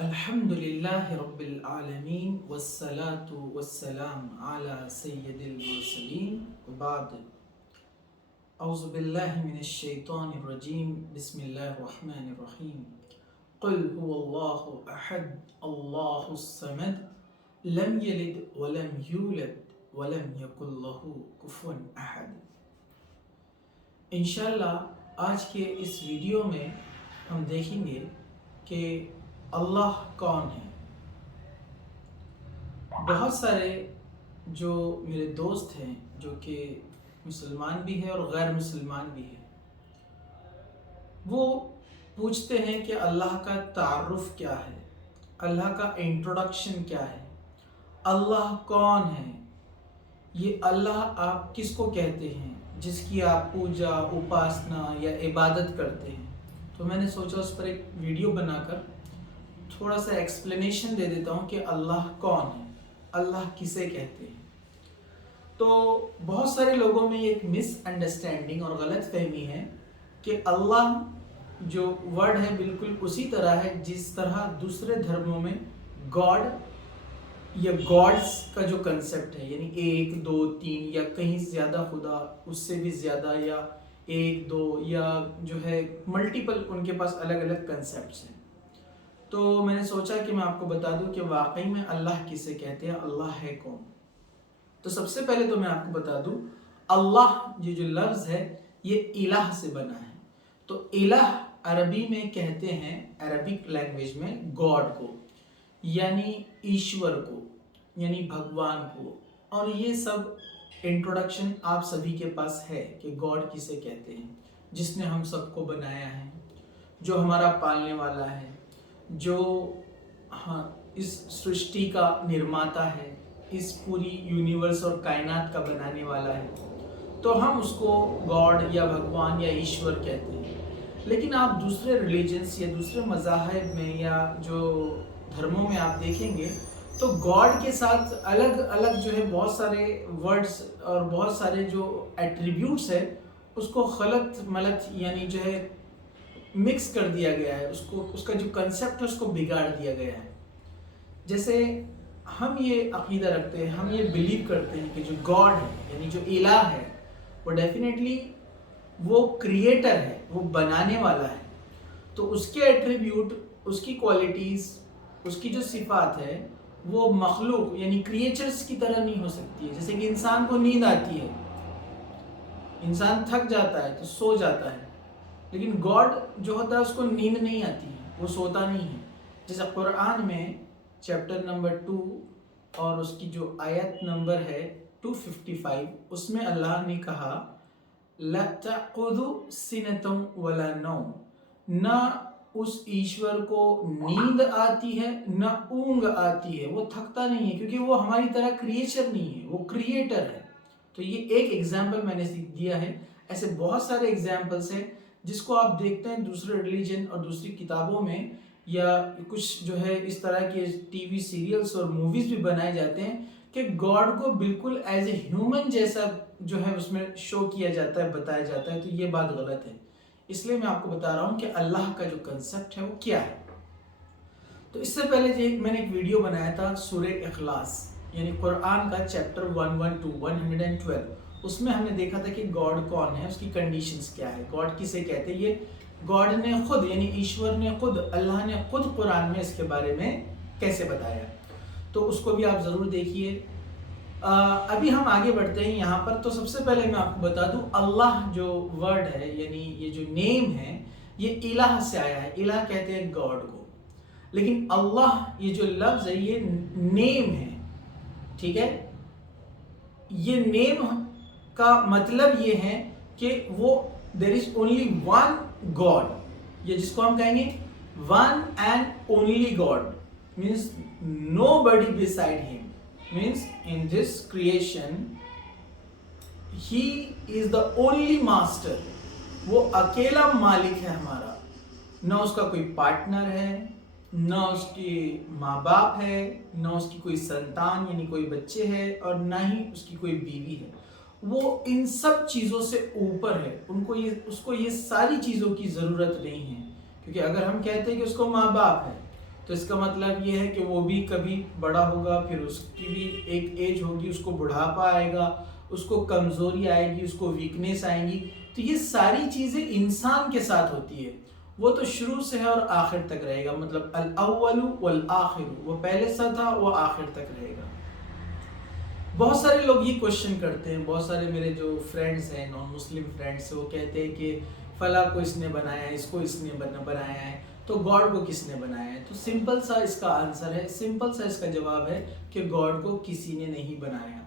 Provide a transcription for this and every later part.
الحمد لله رب العالمين والصلاة والسلام على سيد المرسلين وبعد أعوذ بالله من الشيطان الرجيم بسم الله الرحمن الرحيم قل هو الله أحد الله الصمد لم يلد ولم يولد ولم يكن له كفوا أحد۔ انشاءاللہ آج کے اس ویڈیو میں ہم دیکھیں گے کہ اللہ کون ہے۔ بہت سارے جو میرے دوست ہیں جو کہ مسلمان بھی ہیں اور غیر مسلمان بھی ہیں، وہ پوچھتے ہیں کہ اللہ کا تعارف کیا ہے، اللہ کا انٹروڈکشن کیا ہے، اللہ کون ہے، یہ اللہ آپ کس کو کہتے ہیں جس کی آپ پوجا اپاسنا یا عبادت کرتے ہیں۔ تو میں نے سوچا اس پر ایک ویڈیو بنا کر تھوڑا سا ایکسپلینیشن دے دیتا ہوں کہ اللہ کون ہے، اللہ کسے کہتے ہیں۔ تو بہت سارے لوگوں میں ایک مس انڈرسٹینڈنگ اور غلط فہمی ہے کہ اللہ جو ورڈ ہے بالکل اسی طرح ہے جس طرح دوسرے دھرموں میں گاڈ یا گاڈز کا جو کنسپٹ ہے، یعنی ایک دو تین یا کہیں زیادہ خدا، اس سے بھی زیادہ، یا ایک دو، یا جو ہے ملٹیپل، ان کے پاس الگ الگ کنسپٹس ہیں۔ تو میں نے سوچا کہ میں آپ کو بتا دوں کہ واقعی میں اللہ کسے کہتے ہیں، اللہ ہے کون۔ تو سب سے پہلے تو میں آپ کو بتا دوں، اللہ یہ جو لفظ ہے یہ الہ سے بنا ہے۔ تو الہ عربی میں کہتے ہیں، عربک لینگویج میں، گاڈ کو، یعنی ایشور کو، یعنی بھگوان کو۔ اور یہ سب انٹروڈکشن آپ سبھی کے پاس ہے کہ گاڈ کسے کہتے ہیں، جس نے ہم سب کو بنایا ہے، جو ہمارا پالنے والا ہے، جو اس سرشٹی کا نرماتا ہے، اس پوری یونیورس اور کائنات کا بنانے والا ہے۔ تو ہم اس کو گاڈ یا بھگوان یا ایشور کہتے ہیں۔ لیکن آپ دوسرے ریلیجنس یا دوسرے مذاہب میں یا جو دھرموں میں آپ دیکھیں گے تو گاڈ کے ساتھ الگ الگ جو ہے بہت سارے ورڈز اور بہت سارے جو ایٹریبیوٹس ہے اس کو خلط ملط یعنی جو ہے مکس کر دیا گیا ہے، اس کا جو کنسپٹ ہے اس کو بگاڑ دیا گیا ہے۔ جیسے ہم یہ عقیدہ رکھتے ہیں، ہم یہ بلیو کرتے ہیں کہ جو گاڈ ہے یعنی جو الہ ہے وہ ڈیفینیٹلی وہ کریٹر ہے، وہ بنانے والا ہے۔ تو اس کے ایٹریبیوٹ، اس کی کوالٹیز، اس کی جو صفات ہے وہ مخلوق یعنی کریچرز کی طرح نہیں ہو سکتی ہے۔ جیسے کہ انسان کو نیند آتی ہے، انسان تھک جاتا ہے تو سو جاتا ہے، لیکن گاڈ جو ہوتا ہے اس کو نیند نہیں آتی ہے، وہ سوتا نہیں ہے۔ جیسے قرآن میں چیپٹر نمبر 2 اور اس کی جو آیت نمبر ہے 255، اس میں اللہ نے کہا لَا تَأْخُذُهُ سِنَةٌ وَلَا نَوْمٌ، نہ اس ایشور کو نیند آتی ہے نہ اونگ آتی ہے، وہ تھکتا نہیں ہے، کیونکہ وہ ہماری طرح کریچر نہیں ہے، وہ کریٹر ہے۔ تو یہ ایک ایگزامپل میں نے دیا ہے، ایسے بہت سارے ایگزامپلس ہیں جس کو آپ دیکھتے ہیں دوسرے ریلیجن اور دوسری کتابوں میں، یا کچھ جو ہے اس طرح کے ٹی وی سیریلز اور موویز بھی بنائے جاتے ہیں کہ گاڈ کو بالکل ایز اے ہیومن جیسا جو ہے اس میں شو کیا جاتا ہے، بتایا جاتا ہے۔ تو یہ بات غلط ہے، اس لیے میں آپ کو بتا رہا ہوں کہ اللہ کا جو کنسپٹ ہے وہ کیا ہے۔ تو اس سے پہلے میں نے ایک ویڈیو بنایا تھا سورہ اخلاص، یعنی قرآن کا چیپٹر 112 اس میں ہم نے دیکھا تھا کہ گاڈ کون ہے، اس کی کنڈیشنز کیا ہے، گاڈ کسے کہتے ہیں۔ یہ گاڈ نے خود یعنی ایشور نے خود، اللہ نے خود قرآن میں اس کے بارے میں کیسے بتایا، تو اس کو بھی آپ ضرور دیکھیے۔ ابھی ہم آگے بڑھتے ہیں یہاں پر۔ تو سب سے پہلے میں آپ کو بتا دوں، اللہ جو ورڈ ہے یعنی یہ جو نیم ہے یہ الہ سے آیا ہے، الہ کہتے ہیں گاڈ کو، لیکن اللہ یہ جو لفظ ہے یہ نیم ہے، ٹھیک ہے۔ یہ نیم کا مطلب یہ ہے کہ وہ there is only one God، یہ جس کو ہم کہیں گے one and only God means nobody beside him، means in this creation he is the only master، وہ اکیلا مالک ہے ہمارا، نہ اس کا کوئی پارٹنر ہے، نہ اس کے ماں باپ ہے، نہ اس کی کوئی سنتان یعنی کوئی بچے ہے، اور نہ ہی اس کی کوئی بیوی ہے۔ وہ ان سب چیزوں سے اوپر ہے، اس کو یہ ساری چیزوں کی ضرورت نہیں ہے، کیونکہ اگر ہم کہتے ہیں کہ اس کو ماں باپ ہے تو اس کا مطلب یہ ہے کہ وہ بھی کبھی بڑا ہوگا، پھر اس کی بھی ایک ایج ہوگی، اس کو بڑھاپا آئے گا، اس کو کمزوری آئے گی، اس کو ویکنیس آئیں گی. تو یہ ساری چیزیں انسان کے ساتھ ہوتی ہے. وہ تو شروع سے ہے اور آخر تک رہے گا، مطلب الاول والآخر، وہ پہلے سے تھا وہ آخر تک رہے گا. بہت سارے لوگ یہ کوشچن کرتے ہیں، بہت سارے میرے جو فرینڈز ہیں، نان مسلم فرینڈس، وہ کہتے ہیں کہ فلاں کو اس نے بنایا ہے، اس کو اس نے بنایا ہے، تو گاڈ کو کس نے بنایا ہے؟ تو سمپل سا اس کا آنسر ہے، سمپل سا اس کا جواب ہے کہ گاڈ کو کسی نے نہیں بنایا.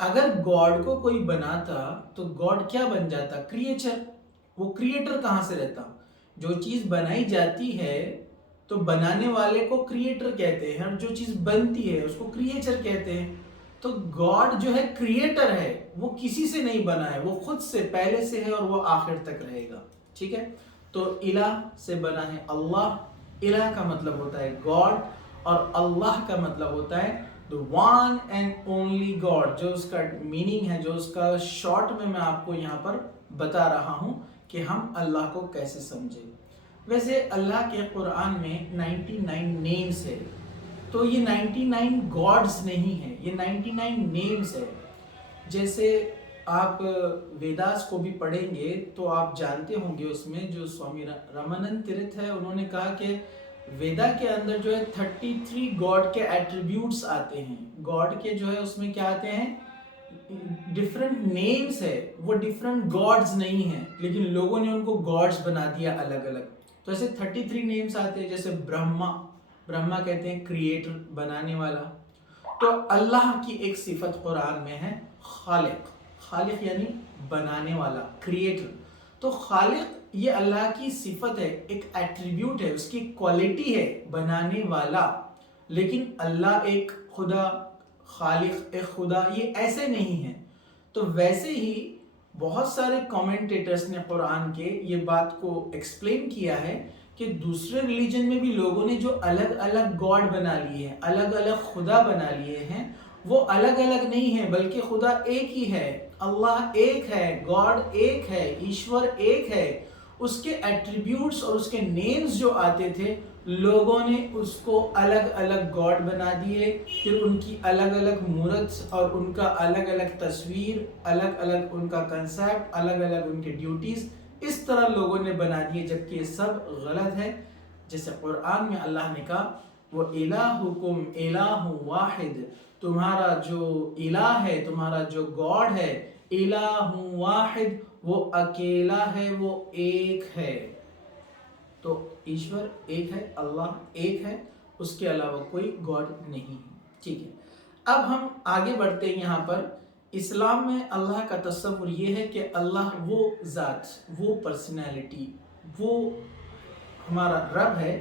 اگر گاڈ کو کوئی بناتا تو گاڈ کیا بن جاتا؟ کریچر. وہ کریٹر کہاں سے رہتا؟ جو چیز بنائی جاتی ہے تو بنانے والے کو کریٹر کہتے ہیں، اور جو چیز بنتی ہے اس کو کریچر کہتے ہیں. تو گاڈ جو ہے کریٹر ہے، وہ کسی سے نہیں بنا ہے، وہ خود سے پہلے سے ہے اور وہ آخر تک رہے گا. ٹھیک ہے. تو الہ سے بنا ہے اللہ. الہ کا مطلب ہوتا ہے گاڈ، اور اللہ کا مطلب ہوتا ہے the one and only God. جو اس کا میننگ ہے، جو اس کا شارٹ میں آپ کو یہاں پر بتا رہا ہوں کہ ہم اللہ کو کیسے سمجھیں. ویسے اللہ کے قرآن میں 99 نیمز ہے، تو یہ 99 گاڈز نہیں ہے، یہ 99 نیمز ہے. جیسے آپ ویداس کو بھی پڑھیں گے تو آپ جانتے ہوں گے، اس میں جو سوامی رمانند تیرتھ ہے، انہوں نے کہا کہ ویدا کے اندر جو ہے 33 گاڈ کے ایٹریبیوٹس آتے ہیں. گاڈ کے جو ہے اس میں کیا آتے ہیں؟ ڈفرنٹ نیمز ہے، وہ ڈفرنٹ گاڈز نہیں ہیں، لیکن لوگوں نے ان کو گاڈز بنا دیا الگ الگ. تو ایسے 33 نیمز آتے ہیں. جیسے برہما کہتے ہیں کریٹر، بنانے والا. تو اللہ کی ایک صفت قرآن میں ہے خالق. خالق یعنی بنانے والا، کریٹر. تو خالق یہ اللہ کی صفت ہے، ایک ایٹریبیوٹ ہے، اس کی کوالٹی ہے، بنانے والا. لیکن اللہ ایک خدا، خالق ایک خدا، یہ ایسے نہیں ہے. تو ویسے ہی بہت سارے کامنٹیٹرز نے قرآن کے یہ بات کو ایکسپلین کیا ہے کہ دوسرے ریلیجن میں بھی لوگوں نے جو الگ الگ گاڈ بنا لیے ہیں، الگ الگ خدا بنا لیے ہیں، وہ الگ الگ نہیں ہیں، بلکہ خدا ایک ہی ہے. اللہ ایک ہے، گاڈ ایک ہے، ایشور ایک ہے. اس کے ایٹریبیوٹس اور اس کے نیمز جو آتے تھے، لوگوں نے اس کو الگ الگ گاڈ بنا دیے. پھر ان کی الگ الگ مورت اور ان کا الگ الگ تصویر، الگ الگ ان کا کنسیپٹ، الگ الگ ان کے ڈیوٹیز، اس طرح لوگوں نے بنا دیے، جبکہ یہ سب غلط ہے. جیسے قرآن میں اللہ نے کہا وَإِلَٰهُكُمْ إِلَٰهٌ وَاحِدٌ، تمہارا جو الہ ہے، تمہارا جو گاڈ ہے، الہ واحد، وہ اکیلا ہے، وہ ایک ہے. تو ایشور ایک ہے، اللہ ایک ہے، اس کے علاوہ کوئی گاڈ نہیں ہے. ٹھیک ہے. اب ہم آگے بڑھتے ہیں. یہاں پر اسلام میں اللہ کا تصور یہ ہے کہ اللہ وہ ذات، وہ پرسنالٹی، وہ ہمارا رب ہے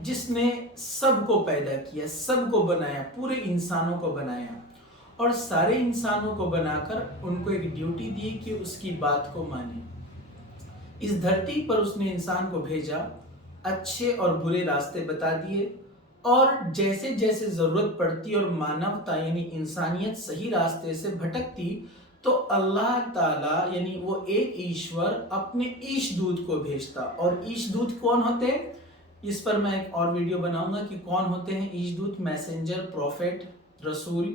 جس نے سب کو پیدا کیا، سب کو بنایا، پورے انسانوں کو بنایا، اور سارے انسانوں کو بنا کر ان کو ایک ڈیوٹی دی کہ اس کی بات کو مانیں. اس دھرتی پر اس نے انسان کو بھیجا، اچھے اور برے راستے بتا دیے، اور جیسے جیسے ضرورت پڑتی اور مانوتا یعنی انسانیت صحیح راستے سے بھٹکتی، تو اللہ تعالیٰ یعنی وہ ایک ایشور اپنے ایش دودت کو بھیجتا. اور ایش دودت کون ہوتے؟ اس پر میں ایک اور ویڈیو بناؤں گا کہ کون ہوتے ہیں ایش دودت. میسنجر، پروفیٹ، رسول.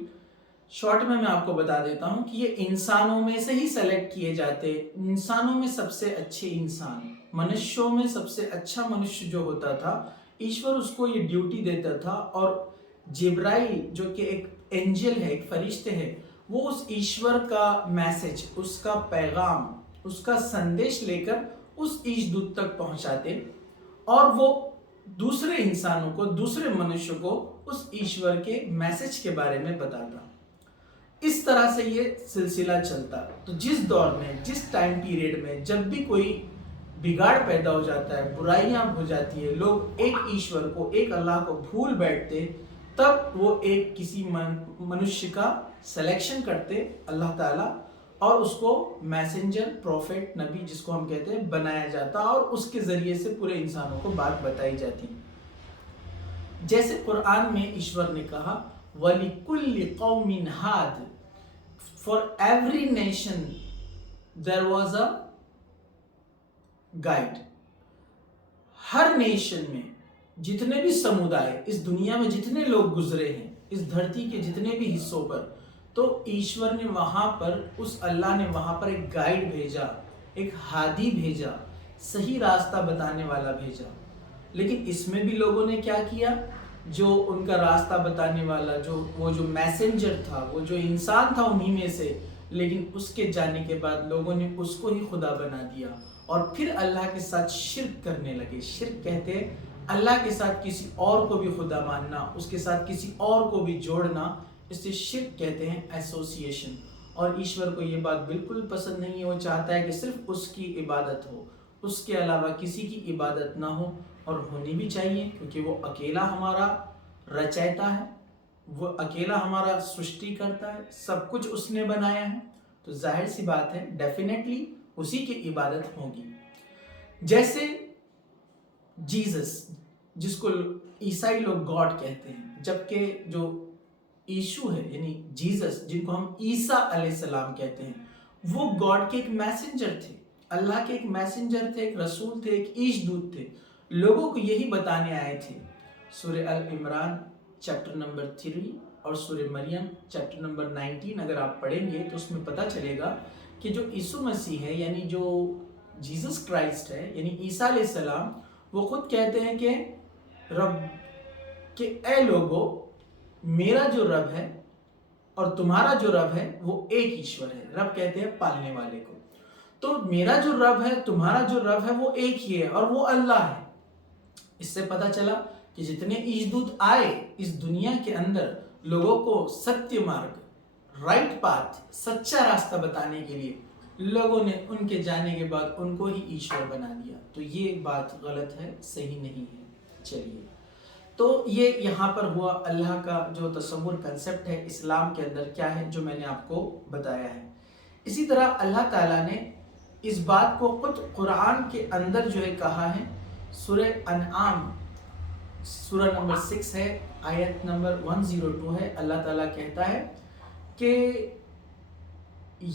شارٹ میں آپ کو بتا دیتا ہوں کہ یہ انسانوں میں سے ہی سیلیکٹ کیے جاتے. انسانوں میں سب سے اچھے انسان، منشیوں میں سب سے اچھا منشیہ جو ہوتا تھا، ایشور اس کو یہ ڈیوٹی دیتا تھا. اور جبرائیل جو کہ ایک اینجل ہے، ایک فرشتے ہے، وہ اس ایشور کا میسج، اس کا پیغام، اس کا سندیش لے کر اس ایش دودت تک پہنچاتے، اور وہ دوسرے انسانوں کو، دوسرے منشیوں کو اس ایشور کے میسج کے بارے میں بتاتا. اس طرح سے یہ سلسلہ چلتا. تو جس دور میں، جس ٹائم پیریڈ میں جب بھی کوئی بگاڑ پیدا ہو جاتا ہے، برائیاں ہو جاتی ہے، لوگ ایک ایشور کو، ایک اللہ کو بھول بیٹھتے، تب وہ ایک کسی منشیہ کا سلیکشن کرتے اللہ تعالیٰ، اور اس کو میسنجر، پروفیٹ، نبی جس کو ہم کہتے ہیں، بنایا جاتا، اور اس کے ذریعے سے پورے انسانوں کو بات بتائی جاتی. جیسے قرآن میں ایشور نے کہا وَلِكُلِّ قَوْمٍ هَادٍ، for every nation there was a guide. Hare nation میں، جتنے بھی سمودائے اس دنیا میں جتنے لوگ گزرے ہیں اس دھرتی کے جتنے بھی حصوں پر، تو ایشور نے وہاں پر، اس اللہ نے وہاں پر ایک گائیڈ بھیجا، ایک ہادی بھیجا، صحیح راستہ بتانے والا بھیجا۔ لیکن اس میں بھی لوگوں نے کیا کیا؟ جو ان کا راستہ بتانے والا، وہ جو میسنجر تھا، وہ جو انسان تھا انہی میں سے، لیکن اس کے جانے کے بعد لوگوں نے اس کو ہی خدا بنا دیا اور پھر اللہ کے ساتھ شرک کرنے لگے۔ شرک کہتے ہیں اللہ کے ساتھ کسی اور کو بھی خدا ماننا، اس کے ساتھ کسی اور کو بھی جوڑنا، اسے شرک کہتے ہیں، ایسوسیشن۔ اور ایشور کو یہ بات بالکل پسند نہیں ہے، وہ چاہتا ہے کہ صرف اس کی عبادت ہو، اس کے علاوہ کسی کی عبادت نہ ہو، اور ہونی بھی چاہیے، کیونکہ وہ اکیلا ہمارا رچیتا ہے، وہ اکیلا ہمارا سرشٹی کرتا ہے، سب کچھ اس نے بنایا ہے، تو ظاہر سی بات ہے ڈیفینیٹلی اسی کی عبادت ہوگی۔ جیسے جیزس، جس کو عیسائی لوگ گاڈ کہتے ہیں، جبکہ جو یشوع ہے یعنی جیزس، جن کو ہم عیسیٰ علیہ السلام کہتے ہیں، وہ گاڈ کے ایک میسنجر تھے، اللہ کے ایک میسنجر تھے، ایک رسول تھے، ایک عیش دود تھے، لوگوں کو یہی بتانے آئے تھے۔ سورہ العمران چیپٹر نمبر 3 اور سورہ مریم چیپٹر نمبر 19 اگر آپ پڑھیں گے تو اس میں پتہ چلے گا کہ جو یسوع مسیح ہے، یعنی جو جیزس کرائسٹ ہے، یعنی عیسیٰ علیہ السلام، وہ خود کہتے ہیں کہ رب، کہ اے لوگو، میرا جو رب ہے اور تمہارا جو رب ہے وہ ایک ایشور ہے۔ رب کہتے ہیں پالنے والے کو، تو میرا جو رب ہے، تمہارا جو رب ہے، وہ ایک ہی ہے اور وہ اللہ ہے۔ اس سے پتہ چلا کہ جتنے عیشدود آئے اس دنیا کے اندر لوگوں کو ستیہ مارگ، رائٹ پاتھ، سچا راستہ بتانے کے لیے، لوگوں نے ان کے جانے کے بعد ان کو ہی ایشور بنا دیا، تو یہ بات غلط ہے، صحیح نہیں ہے۔ چلیے، تو یہ یہاں پر ہوا اللہ کا جو تصور کنسپٹ ہے اسلام کے اندر کیا ہے، جو میں نے آپ کو بتایا ہے۔ اسی طرح اللہ تعالیٰ نے اس بات کو خود قرآن کے اندر جو ہے کہا ہے، سورہ انعام سورہ نمبر 6 ہے، آیت نمبر 102 ہے۔ اللہ تعالیٰ کہتا ہے کہ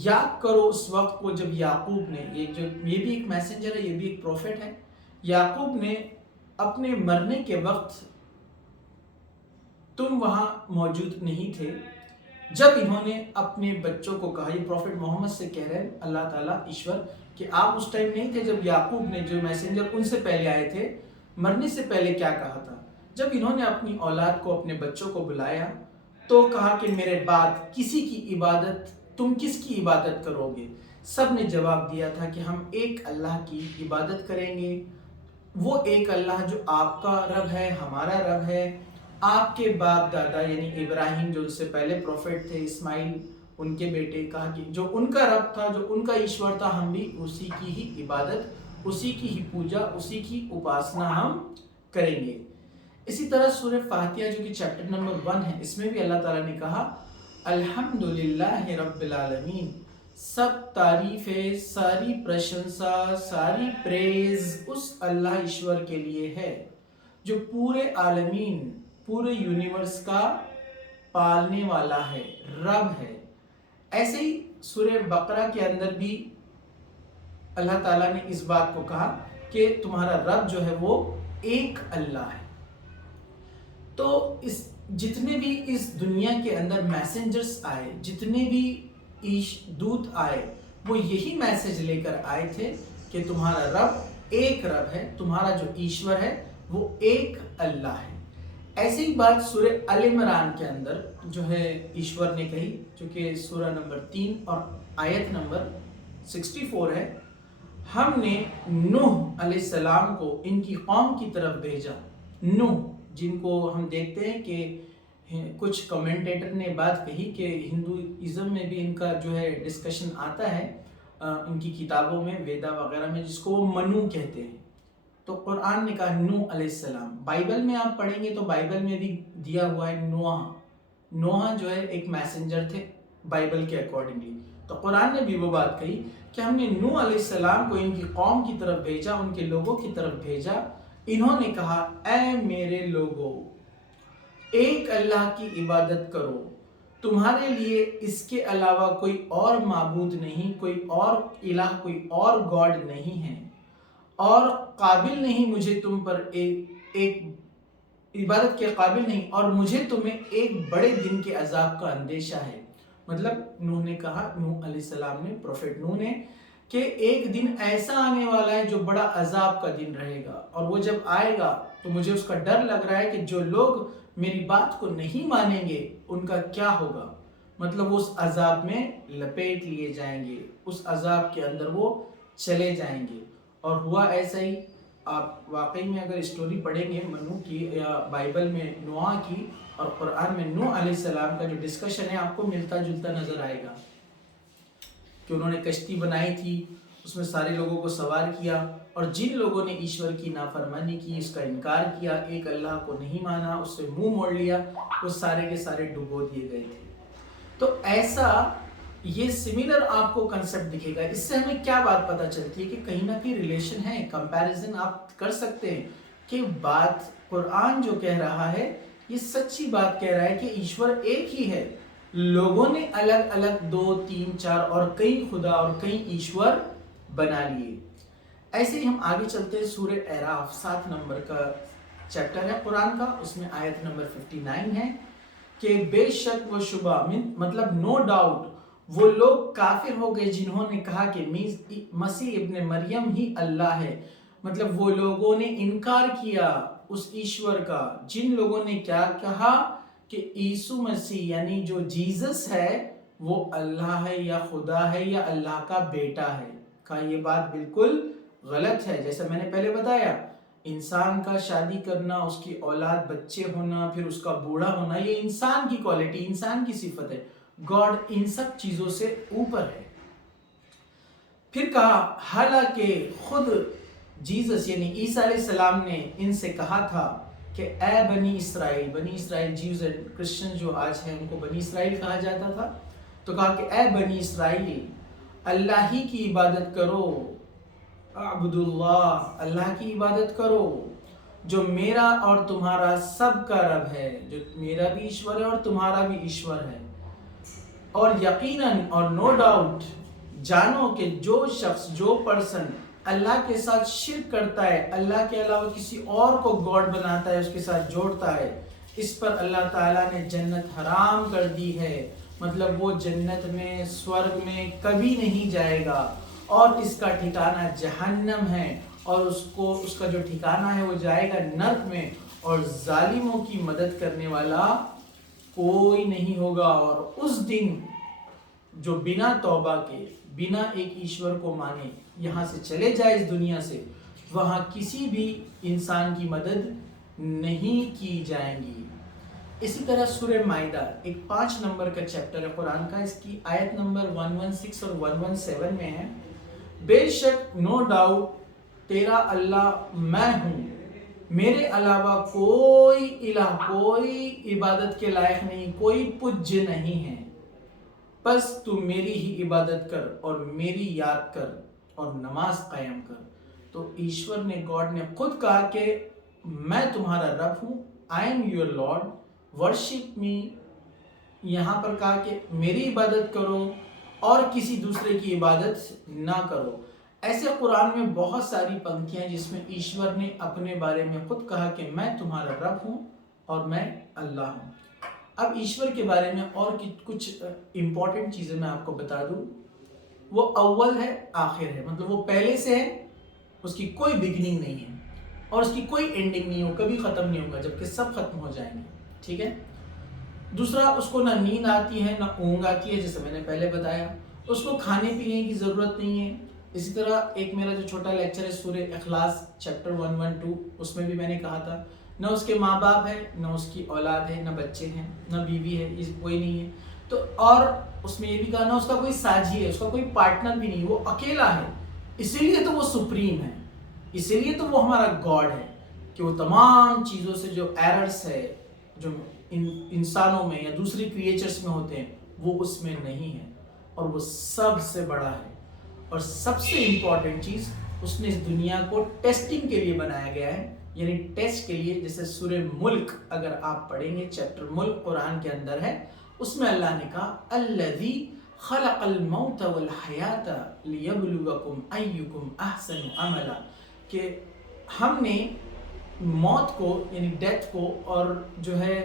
یاد کرو اس وقت کو جب یعقوب نے، یہ بھی ایک میسنجر ہے، یہ بھی ایک پروفٹ ہے، یعقوب نے اپنے مرنے کے وقت، تم وہاں موجود نہیں تھے، جب انہوں نے اپنے بچوں کو کہا، یہ پروفٹ محمد سے کہہ رہے ہیں اللہ تعالیٰ ایشور، کہ آپ اس ٹائم نہیں تھے جب یعقوب نے، جو میسنجر ان سے پہلے آئے تھے، مرنے سے پہلے کیا کہا تھا؟ جب انہوں نے اپنی اولاد کو، اپنے بچوں کو بلایا تو کہا کہ میرے بعد کسی کی عبادت، تم کس کی عبادت کرو گے؟ سب نے جواب دیا تھا کہ ہم ایک اللہ کی عبادت کریں گے، وہ ایک اللہ جو آپ کا رب ہے، ہمارا رب ہے، آپ کے باپ دادا یعنی ابراہیم جو ان سے پہلے پروفٹ تھے، اسماعیل ان کے بیٹے، کہا کہ جو ان کا رب تھا، جو ان کا ایشور تھا، ہم بھی اسی کی ہی عبادت، اسی کی ہی پوجا، اسی کی اپاسنا ہم کریں گے۔ اسی طرح سورہ فاتحہ جو کہ چیپٹر نمبر 1 ہے، اس میں بھی اللہ تعالیٰ نے کہا الحمدللہ رب العالمین، سب تعریفیں، ساری پرشنسا، ساری پریز اس اللہ ایشور کے لیے ہے جو پورے عالمین، پورے یونیورس کا پالنے والا ہے، رب ہے۔ ایسے ہی سورہ بقرہ کے اندر بھی اللہ تعالیٰ نے اس بات کو کہا کہ تمہارا رب جو ہے وہ ایک اللہ ہے۔ تو جتنے بھی اس دنیا کے اندر میسنجرز آئے، جتنے بھی دودت آئے، وہ یہی میسج لے کر آئے تھے کہ تمہارا رب ایک رب ہے، تمہارا جو ایشور ہے وہ ایک اللہ ہے۔ ایسی ہی بات سورہ العمران کے اندر جو ہے ایشور نے کہی، جو کہ سورہ نمبر 3 اور آیت نمبر 64 ہے، ہم نے نوح علیہ السلام کو ان کی قوم کی طرف بھیجا۔ نوح، جن کو ہم دیکھتے ہیں کہ کچھ کمنٹیٹر نے بات کہی کہ ہندوازم میں بھی ان کا جو ہے ڈسکشن آتا ہے، ان کی کتابوں میں، ویدا وغیرہ میں، جس کو وہ منو کہتے ہیں۔ تو قرآن نے کہا نوح علیہ السلام، بائبل میں آپ پڑھیں گے تو بائبل میں بھی دیا ہوا ہے نوح جو ہے ایک میسنجر تھے بائبل کے اکارڈنگلی۔ تو قرآن نے بھی وہ بات کہی کہ ہم نے نوح علیہ السلام کو ان کی قوم کی طرف بھیجا، ان کے لوگوں کی طرف بھیجا، انہوں نے کہا اے میرے لوگوں، ایک اللہ کی عبادت کرو، تمہارے لیے اس کے علاوہ کوئی اور معبود نہیں، کوئی اور الہ، کوئی اور گاڈ نہیں ہے، اور قابل نہیں مجھے تم پر ایک عبادت کے قابل نہیں، اور مجھے تمہیں ایک بڑے دن کے عذاب کا اندیشہ ہے. مطلب نوح نے کہا، نوح علیہ السلام نے، پروفیٹ نوح نے، کہ ایک دن ایسا آنے والا ہے جو بڑا عذاب کا دن رہے گا، اور وہ جب آئے گا تو مجھے اس کا ڈر لگ رہا ہے کہ جو لوگ میری بات کو نہیں مانیں گے ان کا کیا ہوگا. مطلب وہ اس عذاب میں لپیٹ لیے جائیں گے، اس عذاب کے اندر وہ چلے جائیں گے. اور ہوا ایسا ہی. آپ واقعی میں اگر اسٹوری پڑھیں گے نوح کی یا بائبل میں نوح کی اور قرآن میں نوح علیہ السلام کا جو ڈسکشن ہے آپ کو ملتا جلتا نظر آئے گا کہ انہوں نے کشتی بنائی تھی، اس میں سارے لوگوں کو سوار کیا، اور جن لوگوں نے ایشور کی نافرمانی کی، اس کا انکار کیا، ایک اللہ کو نہیں مانا، اس سے منہ موڑ لیا، وہ سارے کے سارے ڈبو دیے گئے تھے. تو ایسا یہ سملر آپ کو کنسپٹ دکھے گا. اس سے ہمیں کیا بات پتہ چلتی ہے کہ کہیں نہ کہیں ریلیشن ہے، کمپیریزن آپ کر سکتے ہیں کہ بات قرآن جو کہہ رہا ہے یہ سچی بات کہہ رہا ہے کہ ایشور ایک ہی ہے. لوگوں نے الگ الگ 2 3 4 اور کئی خدا اور کئی ایشور بنا لیے. ایسے ہی ہم آگے چلتے ہیں. سورہ اعراف 7 نمبر کا چیپٹر ہے قرآن کا، اس میں آیت نمبر 59 ہے کہ بے شک و شبہ، مطلب نو ڈاؤٹ وہ لوگ کافر ہو گئے جنہوں نے کہا کہ مسیح ابن مریم ہی اللہ ہے. مطلب وہ لوگوں نے انکار کیا اس ایشور کا، جن لوگوں نے کیا کہا کہ عیسو مسیح یعنی جو جیزس ہے وہ اللہ ہے یا خدا ہے یا اللہ کا بیٹا ہے. کہا یہ بات بالکل غلط ہے. جیسا میں نے پہلے بتایا، انسان کا شادی کرنا، اس کی اولاد بچے ہونا، پھر اس کا بوڑھا ہونا، یہ انسان کی کوالٹی، انسان کی صفت ہے. گاڈ ان سب چیزوں سے اوپر ہے. پھر کہا حالانکہ خود جیزس یعنی عیسیٰ علیہ السلام نے ان سے کہا تھا کہ اے بنی اسرائیل، بنی اسرائیل جیوز اینڈ کرسچن جو آج ہیں ان کو بنی اسرائیل کہا جاتا تھا، تو کہا کہ اے بنی اسرائیل اللہ ہی کی عبادت کرو، اعبد اللہ، اللہ کی عبادت کرو جو میرا اور تمہارا سب کا رب ہے، جو میرا بھی ایشور ہے اور تمہارا بھی ایشور ہے. اور یقیناً اور نو ڈاؤٹ جانو کہ جو شخص، جو پرسن اللہ کے ساتھ شرک کرتا ہے، اللہ کے علاوہ کسی اور کو گاڈ بناتا ہے، اس کے ساتھ جوڑتا ہے، اس پر اللہ تعالیٰ نے جنت حرام کر دی ہے. مطلب وہ جنت میں، سورگ میں کبھی نہیں جائے گا، اور اس کا ٹھکانہ جہنم ہے، اور اس کا جو ٹھکانہ ہے وہ جائے گا نرک میں، اور ظالموں کی مدد کرنے والا کوئی نہیں ہوگا. اور اس دن جو بنا توبہ کے، بنا ایک ایشور کو مانے یہاں سے چلے جائے اس دنیا سے، وہاں کسی بھی انسان کی مدد نہیں کی جائیں گی. اسی طرح سورہ مائدہ ایک 5 نمبر کا چیپٹر ہے قرآن کا، اس کی آیت نمبر 116 اور 117 میں ہے بے شک نو ڈاؤٹ تیرا اللہ میں ہوں، میرے علاوہ کوئی الہ، کوئی عبادت کے لائق نہیں، کوئی پجیہ نہیں ہے، بس تو میری ہی عبادت کر اور میری یاد کر اور نماز قائم کر. تو ایشور نے، گاڈ نے خود کہا کہ میں تمہارا رب ہوں، I am your lord, worship me. یہاں پر کہا کہ میری عبادت کرو اور کسی دوسرے کی عبادت نہ کرو. ایسے قرآن میں بہت ساری پنکتیاں جس میں ایشور نے اپنے بارے میں خود کہا کہ میں تمہارا رب ہوں اور میں اللہ ہوں. اب ایشور کے بارے میں اور کچھ امپورٹنٹ چیزیں میں آپ کو بتا دوں. وہ اول ہے، آخر ہے، مطلب وہ پہلے سے ہے، اس کی کوئی بگننگ نہیں ہے اور اس کی کوئی اینڈنگ نہیں ہو، کبھی ختم نہیں ہوگا جبکہ سب ختم ہو جائیں گے. ٹھیک ہے. دوسرا، اس کو نہ نیند آتی ہے نہ اونگ آتی ہے، جیسے میں نے پہلے بتایا. اس کو کھانے پینے کی ضرورت نہیں ہے. اسی طرح ایک میرا جو چھوٹا لیکچر ہے سورہ اخلاص چیپٹر 112، اس میں بھی میں نے کہا تھا نہ اس کے ماں باپ ہے، نہ اس کی اولاد ہے، نہ بچے ہیں، نہ بیوی ہے، کوئی نہیں ہے. تو اور اس میں یہ بھی کہا نہ اس کا کوئی ساجی ہے، اس کا کوئی پارٹنر بھی نہیں، وہ اکیلا ہے. اسی لیے تو وہ سپریم ہے، اسی لیے تو وہ ہمارا گاڈ ہے کہ وہ تمام چیزوں سے جو ایررز ہے جو انسانوں میں یا دوسری کریچرز میں ہوتے ہیں وہ اس میں نہیں ہے، اور وہ سب سے بڑا ہے. اور سب سے امپورٹنٹ چیز، اس نے اس دنیا کو ٹیسٹنگ کے لیے بنایا گیا ہے، یعنی ٹیسٹ کے لیے. جیسے سورہ ملک اگر آپ پڑھیں گے، چیپٹر ملک قرآن کے اندر ہے، اس میں اللہ نے کہا الذی خلق الموت والحیات لیبلوکم ایکم احسن عملا، کہ ہم نے موت کو یعنی ڈیتھ کو اور جو ہے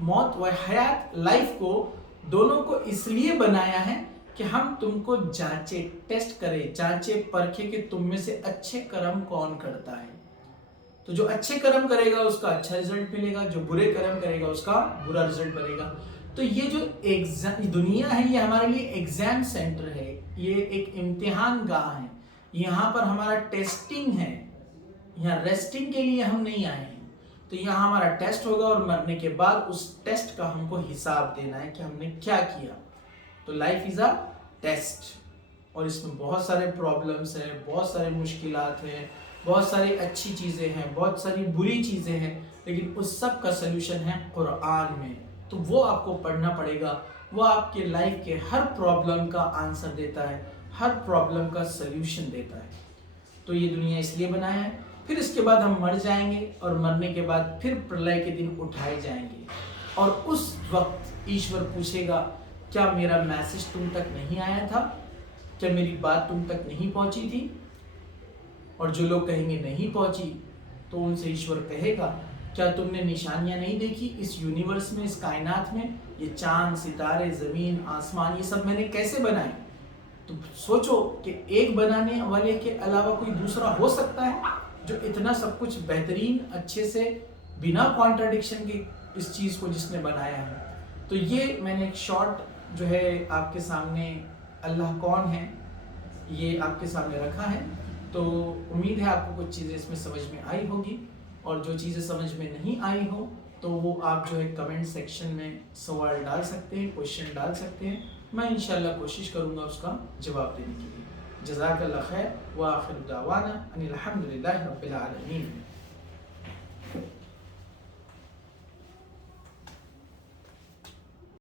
موت و حیات لائف کو دونوں کو اس لیے بنایا ہے کہ ہم تم کو جانچے، ٹیسٹ کرے، جانچے پرکھے کہ تم میں سے اچھے کرم کون کرتا ہے۔ تو جو اچھے کرم کرے گا اس کا اچھا رزلٹ ملے گا، جو برے کرم کرے گا اس کا برا رزلٹ بنے گا۔ تو یہ جو دنیا ہے یہ ہمارے لیے ایگزام سینٹر ہے، یہ ایک امتحان گاہ ہے، یہاں پر ہمارا ٹیسٹنگ ہے، یہاں ریسٹنگ کے لیے ہم نہیں آئے ہیں۔ تو یہاں ہمارا ٹیسٹ ہوگا اور مرنے کے بعد اس ٹیسٹ کا ہم کو حساب دینا ہے کہ ہم نے کیا کیا۔ تو لائف از اے ٹیسٹ، اور اس میں بہت سارے پرابلمس ہیں، بہت سارے مشکلات ہیں، بہت ساری اچھی چیزیں ہیں، بہت ساری بری چیزیں ہیں، لیکن اس سب کا سلوشن ہے قرآن میں۔ تو وہ آپ کو پڑھنا پڑے گا، وہ آپ کے لائف کے ہر پرابلم کا آنسر دیتا ہے، ہر پرابلم کا سلوشن دیتا ہے۔ تو یہ دنیا اس لیے بنایا ہے، پھر اس کے بعد ہم مر جائیں گے اور مرنے کے بعد پھر پرلے کے دن اٹھائے جائیں گے، اور اس وقت ایشور پوچھے گا کیا میرا میسج تم تک نہیں آیا تھا، کیا میری بات تم تک نہیں پہنچی تھی؟ اور جو لوگ کہیں گے نہیں پہنچی تو ان سے ایشور کہے گا کیا تم نے نشانیاں نہیں دیکھی اس یونیورس میں، اس کائنات میں، یہ چاند، ستارے، زمین، آسمان، یہ سب میں نے کیسے بنائے؟ تو سوچو کہ ایک بنانے والے کے علاوہ کوئی دوسرا ہو سکتا ہے جو اتنا سب کچھ بہترین اچھے سے بنا کانٹراڈکشن کے اس چیز کو جس نے بنایا ہے۔ تو یہ میں نے ایک شارٹ جو ہے آپ کے سامنے اللہ کون ہے یہ آپ کے سامنے رکھا ہے۔ تو امید ہے آپ کو کچھ چیزیں اس میں سمجھ میں آئی ہوگی، اور جو چیزیں سمجھ میں نہیں آئی ہو تو وہ آپ جو ہے کمنٹ سیکشن میں سوال ڈال سکتے ہیں، کوشچن ڈال سکتے ہیں، میں انشاءاللہ کوشش کروں گا اس کا جواب دینے کے لیے۔ جزاک اللہ خیر، وآخر دعوانا ان الحمدللہ رب العالمین۔